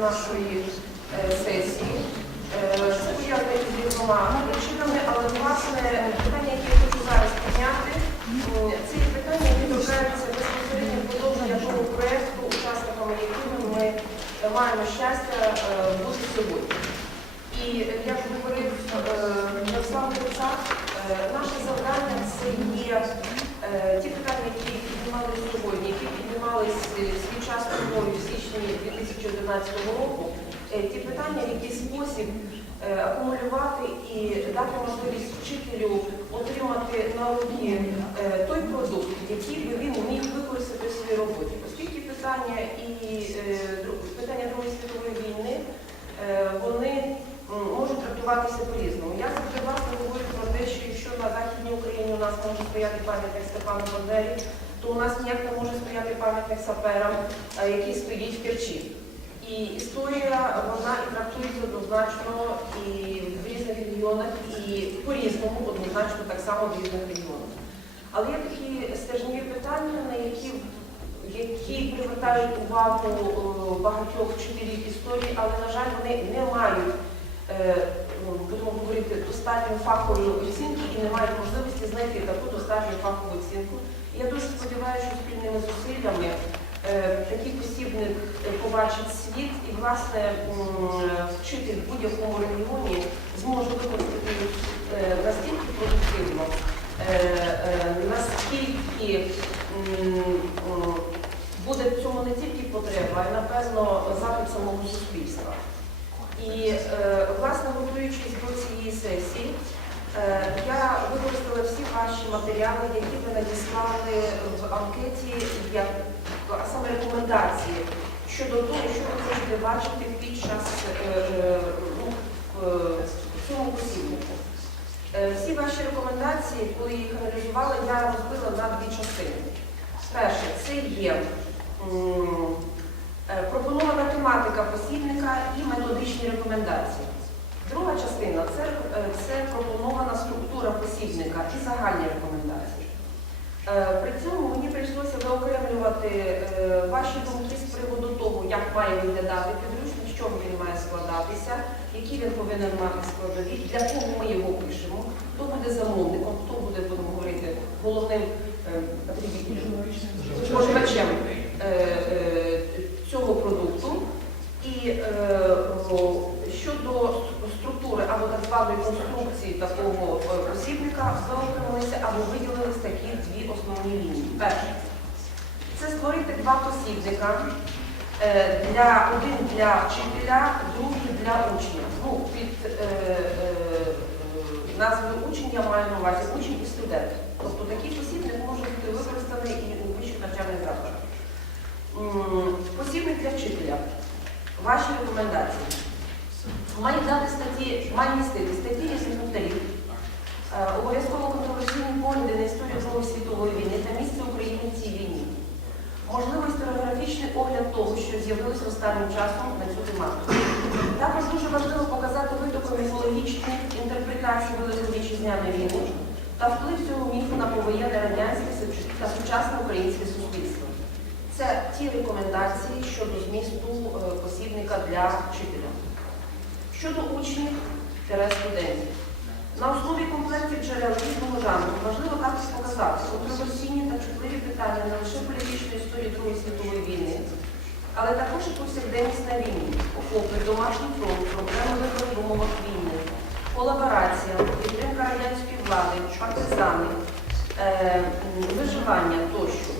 нашої е, сесії. Це пов'язано із двома причинами, але власне питання, яке я хочу зараз підняти, це є питання, які торкаються безпосередньо продовження того проєкту, учасниками якого ми маємо щастя е, бути сьогодні. І як говорив е, Ярослав Курчак, е, наше завдання це є ті питання, які піднімалися сьогодні, які піднімались свій час тому в січні 2011 року. Е, Ті питання, в який спосіб е, акумулювати і дати можливість вчителю отримати на руки е, той продукт, який він міг використати у своїй роботі. Оскільки питання і питання Другої світової війни вони можуть трактуватися по-різному. Я завжди власне говорю про те, що якщо на Західній Україні у нас може стояти пам'ятник Степану Бандері, то у нас ніяк не може стояти пам'ятник саперам, е, який стоїть в Керчі. І історія вона і трактується однозначно і в різних регіонах, і по-різному однозначно так само в різних регіонах. Але є такі стержневі питання, на які, які привертають увагу е, багатьох вчителів історії, але, на жаль, вони не мають, е, будемо говорити, достатньо фахової оцінки і не мають можливості знайти таку достатньо фахову оцінку. Я дуже сподіваюся, що спільними зусиллями е, такий посібник е, побачить світ і, власне, вчитель в будь-якому регіоні зможе використати е, настільки продуктивно, наскільки буде в цьому не тільки потреба, а й, напевно, запит самого суспільства. І, е, власне, готуючись до цієї сесії, е, я використала всі ваші матеріали, які ви надіслали в анкеті, як, а саме рекомендації щодо того, що ви хочете бачити під час е, е, ну, в цьому посібнику. Е, Всі ваші рекомендації, коли їх аналізувала, я розбила на дві частини. Перше, це є е, пропонована тематика посібника і методичні рекомендації. Друга частина це, е, це пропонована структура посібника і загальні рекомендації. Е, При цьому мені прийшлося виокремлювати е, ваші думки з приводу того, як має виглядати підручник, з чого він має складатися, які він повинен мати складові, для кого ми його пишемо, хто буде замовником, хто буде, будемо говорити, головним споживачем е, е, цього продукту. І е, о, щодо структури або так званої конструкції такого е, посібника виокремилися або виділились такі дві основні лінії. Перше, це створити два е, Для, один для вчителя, другий для учня. Ну, під е, е, назвою учень я маю на увазі учень і студент. Тобто такий посібник може бути використаний і у вищих навчальних закладах. Посібник для вчителя. Ваші рекомендації. Має дати статті, має містити статті різних авторів, е, обов'язково контроверсійні погляди на історію Другої світової війни та місце України в цій війні. Можливо, історіографічний огляд з'явилося останнім часом на цю тематику. Також дуже важливо показати витоки міфологічні інтерпретації Великої вітчизняної війни та вплив цього міфу на повоєнне радянське та сучасне українське суспільство. Це ті рекомендації щодо змісту е, посібника для вчителя. Щодо учнів студентів. На основі комплектів джерел різного жанру важливо також показати контроверсійні та чутливі питання не лише політичної історії Другої світової війни, але також і повсякденність на війні, окопи, домашній фронт, проблеми в умовах війни, колаборація, підтримка радянської влади, партизани, е, виживання тощо.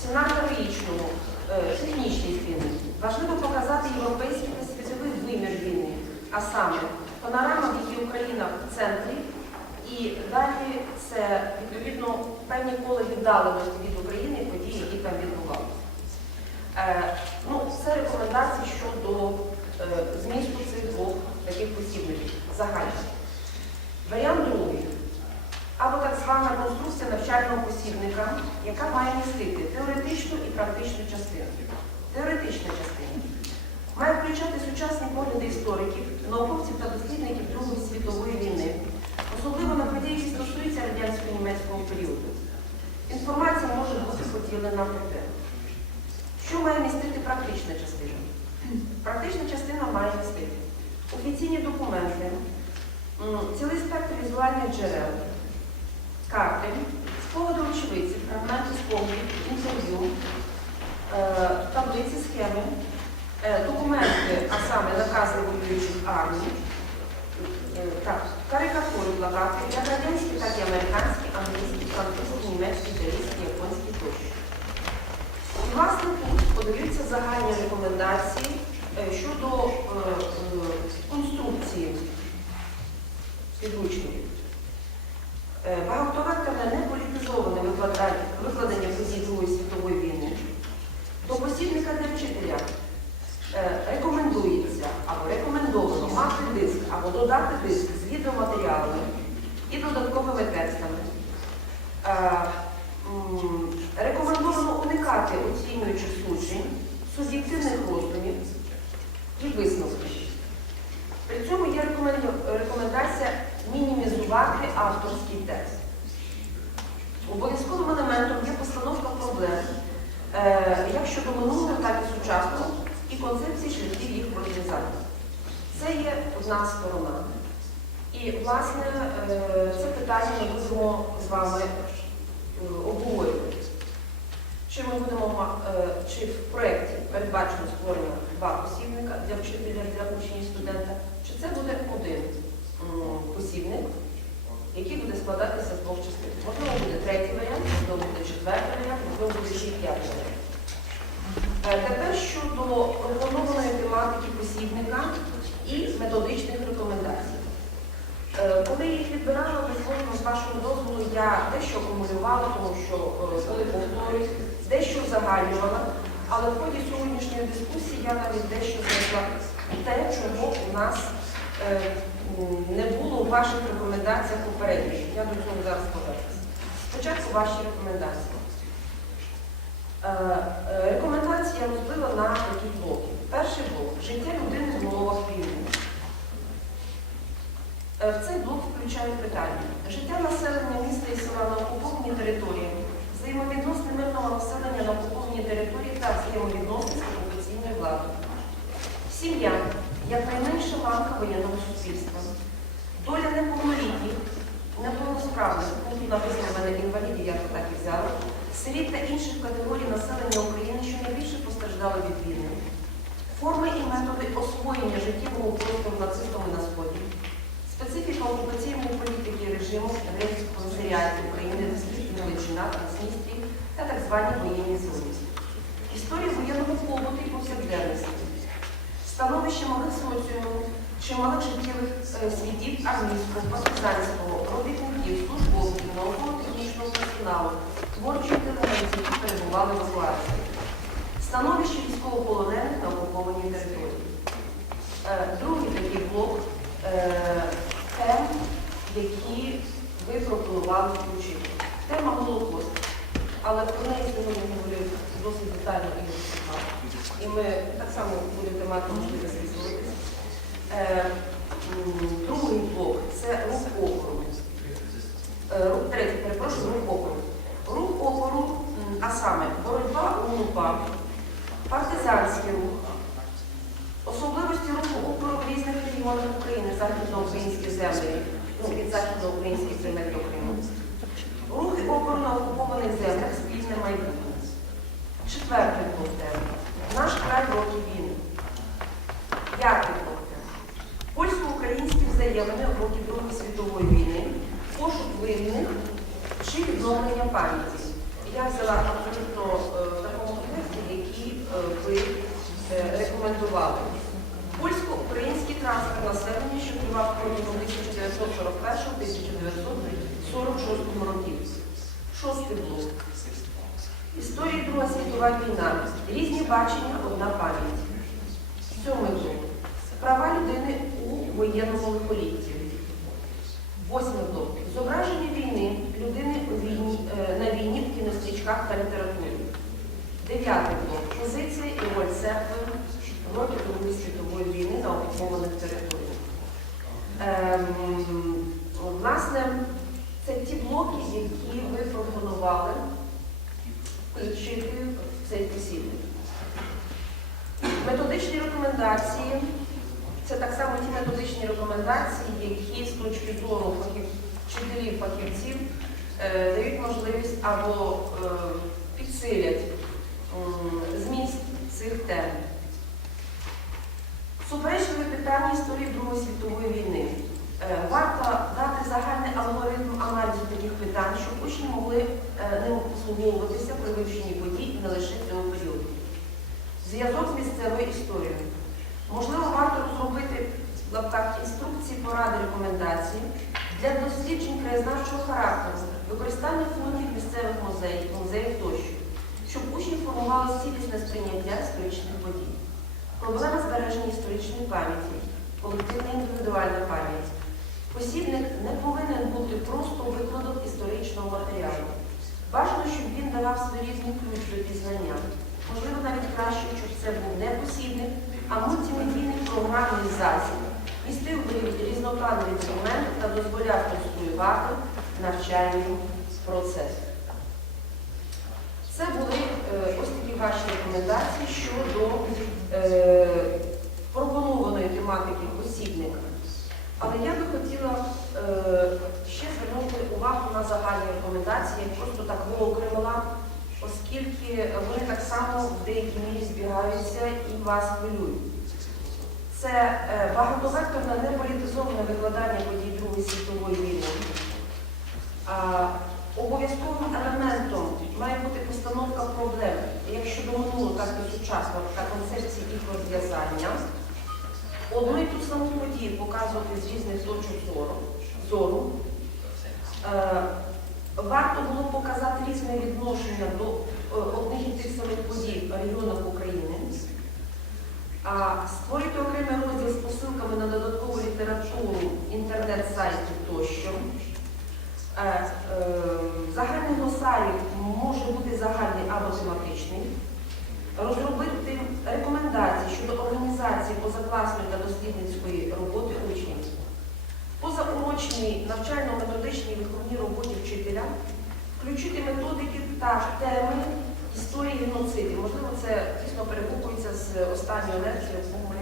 Ціна героїчного, е, технічність війни. Важливо показати європейський та світовий вимір війни, а саме панорама, в якій Україна в центрі, і далі це відповідно певні коли віддаленості від України події, які там відбувалися. Е, ну, це рекомендації щодо е, змісту цих двох таких посібників загальних. Варіант другий або так звана конструкція навчального посібника, яка має містити теоретичну і практичну частину. Теоретична частина має включати сучасні погляди істориків, науковців та дослідників Другої світової війни, особливо на події, які стосуються радянсько-німецького періоду. Інформація може бути поділена на те, що має містити практична частина. Практична частина має стиль. Офіційні документи, цілий спектр візуальних джерел, карти, спогади очевидців, фрагменти спогадів, інтерв'ю, е, таблиці, схеми, е, документи, а саме накази воюючих армій, е, карикатури, плакати, як радянські, так і американські, англійські, французькі, німецькі, італійські, японські тощо. Власне, тут подаються загальні рекомендації щодо е, е, конструкції підручників. Е, Багатовекторне неполітизоване викладання, подій Другої світової війни. До посібника для вчителя е, рекомендується або рекомендовано мати диск або додати диск з відеоматеріалами і додатковими текстами. Е, м, Рекомендовано уникати оцінюючих суджень, суб'єктивних роздумів і висновків. При цьому є рекомен- рекомендація мінімізувати авторський текст. Обов'язковим елементом є постановка проблем, е, як щодо минулого, так і сучасного, і концепції шляхів їх розв'язання. Це є одна сторона. І, власне, е, це питання ми будемо з вами е, обговорювати. Чи ми будемо е, чи в проєкті передбачено створення два посібника для вчителя, для учнів і студента, чи це буде один посібник, який буде складатися з двох частин. Можливо, буде третій варіант, можливо, буде четвертий варіант, можливо, буде ще п'ятий варіант. Тепер щодо пропонованої тематики посібника і методичних рекомендацій. Е, Коли їх відбирала, безумовно, з вашого дозволу, я дещо акумулювала, тому що е, були повтори, дещо узагальнювала, але в ході сьогоднішньої дискусії я навіть дещо знайшла те, чого у нас е, не було у ваших рекомендаціях попередніх. Я до цього зараз повернуся. Спочатку ваші рекомендації. Е, е, Рекомендації я розбила на такі блоки. Перший блок життя людини в умовах війни. Е, В цей блок включають питання життя населення міста і села на окупованій території, взаємовідносини мирного населення на окупованій території та взаємовідносини з окупаційною владою. Сім'я як найменша ланка воєнного суспільства. Доля неповнолітніх, неповносправних, написано мене інвалідів, я то так і взяла, сиріт та інших категорій населення України, що найбільше постраждали від війни. Форми і методи освоєння життєвого простору нацистами на Сході. Специфіка окупаційної політики режиму Грецького комісаріатів України дослідження Галичина, Трансністрії та так звані воєнні зони. Історія воєнного побуту і повсякденності. Становище малих соціумів, чималих життєвих е, світів армійського, партизанського, робітників, службовців, науково-технічного персоналу, творчої інтелігенції, які перебували в евакуації. Становище військовополонених на окупованій території. Е, Другий такий блок е, які ви пропонували включити. Тема Голокост. Але про неї сьогодні говорив досить детально і. І ми так само будемо мати можливість висловитися. Е, Другий блок це рух опору. Е, рух- Третій, перепрошую, рух опору. Рух опору, а саме боротьба УНУПА, партизанський рух, особливості руху опору в різних регіонах України, західноукраїнські землі, ну, від західноукраїнських земель до Криму. Рухи опору на окупованих землях спільне майбутнє. Четвертий блок теми. Наш край в роки війни. П'ятий блок теми. В роки Другої світової війни, пошук винних чи відновлення пам'яті. Я взяла абсолютно е, в такому контексті, які е, ви е, рекомендували. Польсько-український трансфер населення, що тривав протягом 1941-1946 років. Шостий блок. Історія Друга світова війна. Різні бачення, одна пам'ять. Сьомий блок. Права людини у воєнному лихолітті. Восьмий блок. Зображення війни людини у війні, е, на війні в кінострічках та літературі. Дев'ятий блок. Позиція і роль церкви в роки Другої світової війни на окупованих територіях. Ем, власне, це ті блоки, які ви пропонували включити в цей посібник. Методичні рекомендації це так само ті методичні рекомендації, які з точки зору вчителів, фахівців е, дають можливість або е, підсилять зміст цих тем. Суперечливі питання історії Другої світової війни. Е, Варто дати загальний алгоритм аналізу таких питань, щоб учні могли ним послуговуватися при вивченні подій не лише цього періоду. Зв'язок з місцевою історією. Можливо, варто розробити в лапках інструкції, поради, рекомендації для досліджень краєзнавчого характеру, використання фондів місцевих музеїв, музеїв тощо, щоб учні формували цілісне сприйняття історичних подій. Проблема збереження історичної пам'яті, колективна індивідуальна пам'ять. Посібник не повинен бути просто викладом історичного матеріалу. Бажано, щоб він давав своєрідний ключ до пізнання. Можливо, навіть краще, щоб це був не посібник, а мультимедійний програмний засіб, містив би різнопланові документи та дозволяв конструювати навчальний процес. Це були е, ось такі ваші рекомендації щодо е, пропонованої тематики посібника. Але я би хотіла е, ще звернути увагу на загальні рекомендації, я просто так виокремила, оскільки вони так само в деякій мірі збігаються і вас хвилюють. Це е, багатовекторне неполітизоване викладання подій Другої світової війни. Обов'язковим елементом має бути постановка проблем, як щодо минулого, так і сучасного, та концепції їх розв'язання. Одну і ту саму подію показувати з різних точок зору. зору. Варто було показати різне відношення до е, одних і тих самих подій в регіонах України. Створити окремий розділ з посилками на додаткову літературу, інтернет-сайти тощо. Е, е, Загальний глосарій може бути загальний або тематичний. Розробити рекомендації щодо організації позакласної та дослідницької роботи учнів. Позаурочній навчально-методичній виховній роботі вчителя включити методики та теми історії геноцидів. Можливо, це дійсно перегукується з останньою лекцією, яку ми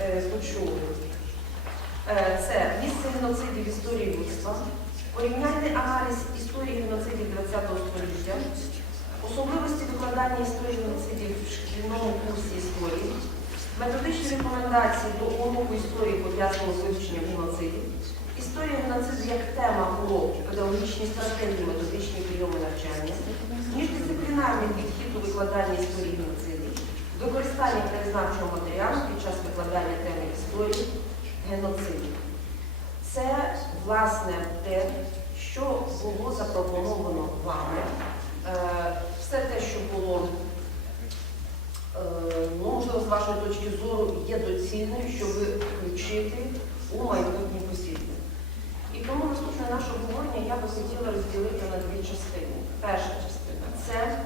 е, почули. Е, Це місце геноцидів історії людства, порівняльний аналіз історії геноцидів ХХ століття, особливості викладання історії геноцидів в шкільному курсі історії, методичні рекомендації до уроку історії пов'язаного з вивченням геноцидів, історія геноциду як тема уроку, педагогічні стратегії, методичні прийоми навчання, міждисциплінарний підхід у викладанні історії геноцидів, використання краєзнавчого матеріалу під час викладання теми історії геноцидів. Це, власне, те, що було запропоновано вами. Е, Все те, що було, е, ну, можливо, з вашої точки зору, є доцільним, щоб включити у майбутній посібник. Наше обговорення я би хотіла розділити на дві частини. Перша частина це,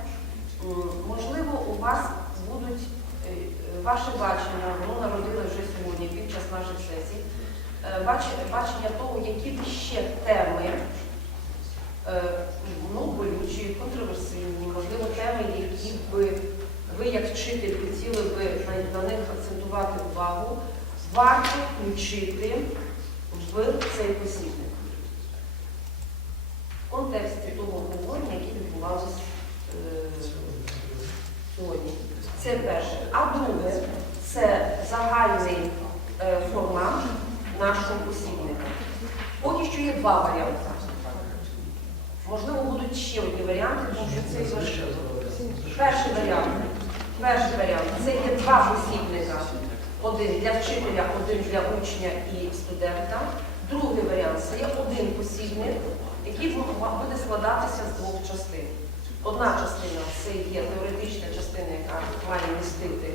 можливо, у вас будуть е, ваше бачення, воно народило вже сьогодні під час наших сесій, е, бачення того, які б ще теми е, ну, болючі, контроверсійні, можливо, теми, які б ви як вчитель хотіли би на них акцентувати увагу, варто включити в цей посібник. Контексті того обговорення, яке відбувалося е, сьогодні. Це перше. А друге, це загальний е, формат нашого посібника. Поки що є два варіанти. Можливо, будуть ще одні варіанти, тому що це важливо. Перший варіант. Перший варіант це є два посібника. Один для вчителя, один для учня і студента. Другий варіант це є один посібник, який буде складатися з двох частин. Одна частина це є теоретична частина, яка має містити